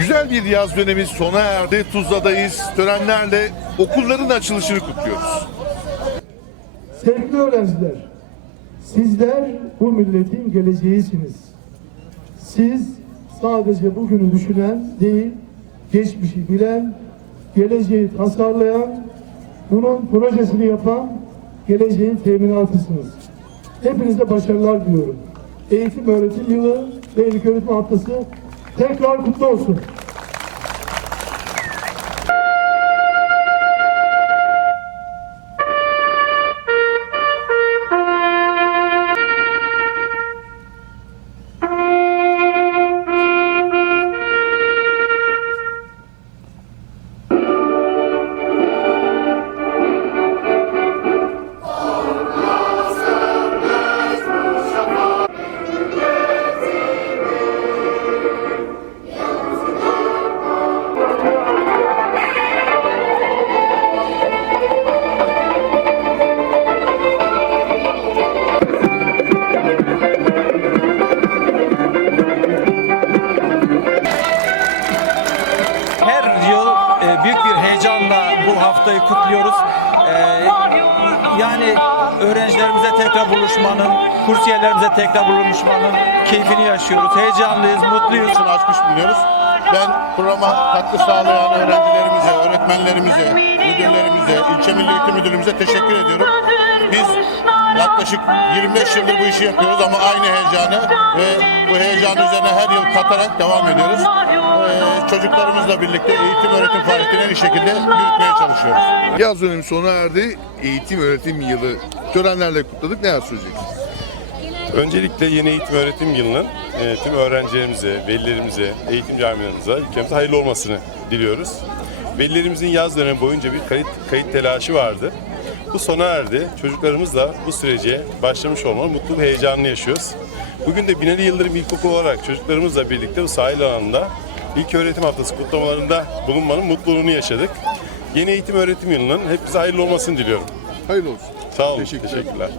Güzel bir yaz dönemi sona erdi. Tuzla'dayız. Törenlerle okulların açılışını kutluyoruz. Sevgili öğrenciler, sizler bu milletin geleceğisiniz. Siz sadece bugünü düşünen değil, geçmişi bilen, geleceği tasarlayan, bunun projesini yapan geleceğin teminatısınız. Hepinize başarılar diliyorum. Eğitim öğretim yılı ve ilköğretim haftası tekrar kutlu olsun. Büyük bir heyecanla bu haftayı kutluyoruz. E, yani öğrencilerimize tekrar buluşmanın, kursiyerlerimize tekrar buluşmanın keyfini yaşıyoruz. Heyecanlıyız, mutluyuz. için açmış bulunuyoruz. Ben programa katkı sağlayan öğrencilerimize, öğretmenlerimize, müdürlerimize, ilçe milli eğitim müdürümüze teşekkür ediyorum. Biz yaklaşık 25 yıldır bu işi yapıyoruz ama aynı heyecanı ve bu heyecan üzerine her yıl katarak devam ediyoruz. Çocuklarımızla birlikte eğitim öğretim faaliyetini en iyi şekilde yürütmeye çalışıyoruz. Yaz dönemi sona erdi. Eğitim öğretim yılı törenlerle kutladık. Neler söyleyeceksiniz? Öncelikle yeni eğitim öğretim yılının e, tüm öğrencilerimize, velilerimize, eğitim camialarımıza ülkemize hayırlı olmasını diliyoruz. Velilerimizin yaz dönemi boyunca bir kayıt, kayıt telaşı vardı. Bu sona erdi. Çocuklarımız da bu sürece başlamış olmanın mutlu bir heyecanını yaşıyoruz. Bugün de Binali Yıldırım İlkokulu olarak çocuklarımızla birlikte bu sahil alanında ilk öğretim haftası kutlamalarında bulunmanın mutluluğunu yaşadık. Yeni eğitim öğretim yılının hepimize hayırlı olmasını diliyorum. Hayırlı olsun. Sağ olun. Teşekkürler. Teşekkürler.